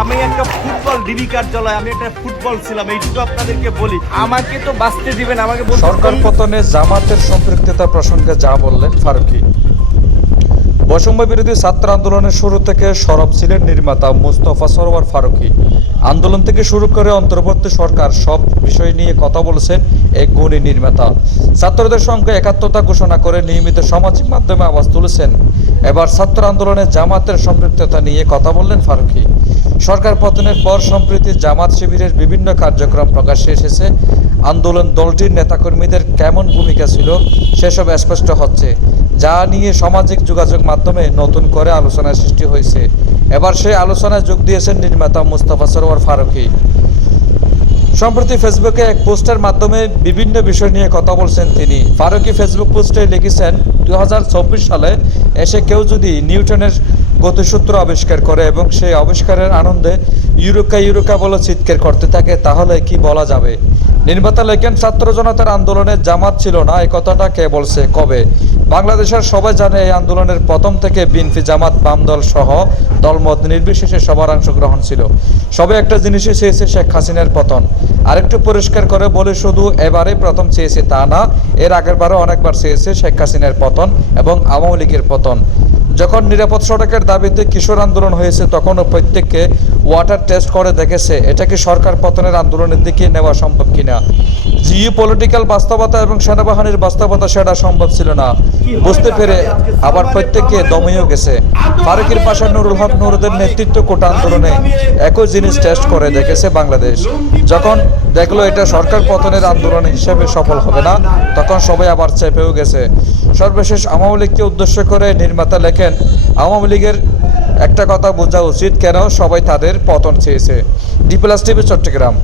আমি একটা football DB কার্যালয়, আমি একটা ফুটবল ছিলাম, এইটুকু আপনাদেরকে বলি। আমাকে তো বাঁচতে দিবেন, আমাকে বলতে সরকার পতনে জামাতের সম্পৃক্ততা প্রসঙ্গে যা বললেন ফারুকী। বৈষম্য বিরোধী ছাত্র আন্দোলনের শুরু থেকে সরব ছিলেন নির্মাতা মুস্তফা সরোয়ার ফারুকী। আন্দোলন থেকে শুরু করে অন্তর্বর্তী সরকার সব বিষয় নিয়ে কথা বলেছেন এই গুণী নির্মাতা। ছাত্রদের সঙ্গে একাত্মতা ঘোষণা করে নিয়মিত সামাজিক মাধ্যমে আওয়াজ তুলেছেন। এবার ছাত্র আন্দোলনে জামাতের সম্পৃক্ততা নিয়ে কথা বললেন ফারুকী। সরকার পতনের পর সম্প্রতি জামাত শিবিরের বিভিন্ন কার্যক্রম প্রকাশ্যে এসেছে। আন্দোলন দলটির নেতাকর্মীদের কেমন ভূমিকা ছিল সেসব স্পষ্ট হচ্ছে, যা নিয়ে সামাজিক যোগাযোগ মাধ্যমে নতুন করে আলোচনার সৃষ্টি হয়েছে। এবার সেই আলোচনায় যোগ দিয়েছেন নির্মাতা মুস্তফা সরোয়ার ফারুকী। সম্প্রতি ফেসবুকে এক পোস্টের মাধ্যমে বিভিন্ন বিষয় নিয়ে কথা বলছেন তিনি। ফারুকী ফেসবুক পোস্টে লিখেছেন, 2024 সালে এসে কেউ যদি নিউটনের গতিসূত্র আবিষ্কার করে এবং সেই আবিষ্কারের আনন্দে ইউরোকা ইউরোকা বলে চিৎকার করতে থাকে, তাহলে কি বলা যাবে? নির্মাতা লেখেন, ছাত্র জনতার আন্দোলনে জামাত ছিল না, এই কথাটা কে বলছে, কবে? বাংলাদেশের সবাই জানে এই আন্দোলনের প্রথম থেকে বিএনপি, জামাত, বাম দল সহ দলমত নির্বিশেষে সবার অংশগ্রহণ ছিল। সবে একটা জিনিসই চেয়েছে, শেখ হাসিনার পতন। আরেকটু পরিষ্কার করে বলে, শুধু এবারে প্রথম চেয়েছে তা না, এর আগেরবারও অনেকবার চেয়েছে শেখ হাসিনার পতন এবং আওয়ামী লীগের পতন। যখন নিরাপদ সড়কের দাবিতে কিশোর আন্দোলন হয়েছে, তখনও প্রত্যেককে ওয়াটার টেস্ট করে দেখেছে এটা কি সরকার পতনের আন্দোলনের দিকে নেওয়া সম্ভব কিনা। জিও পলিটিক্যাল বাস্তবতা এবং সেনাবাহিনীর বাস্তবতা সেটা সম্ভব ছিল না বুঝতে পেরে আবার প্রত্যেককে দমেও গেছে। ফারুকীর পাশে নুরুল হক নুরুদের নেতৃত্ব কোটা আন্দোলনে একই জিনিস টেস্ট করে দেখেছে বাংলাদেশ। যখন দেখলো এটা সরকার পতনের আন্দোলন হিসেবে সফল হবে না, তখন সবাই আবার চেপেও গেছে। সর্বশেষ আওয়ামী লীগকে উদ্দেশ্য করে নির্মাতা লেখেন, আওয়ামী লীগের একটা কথা বোঝা উচিত, কেন সবাই তাদের পতন চেয়েছে। ডি+টিভি, চট্টগ্রাম।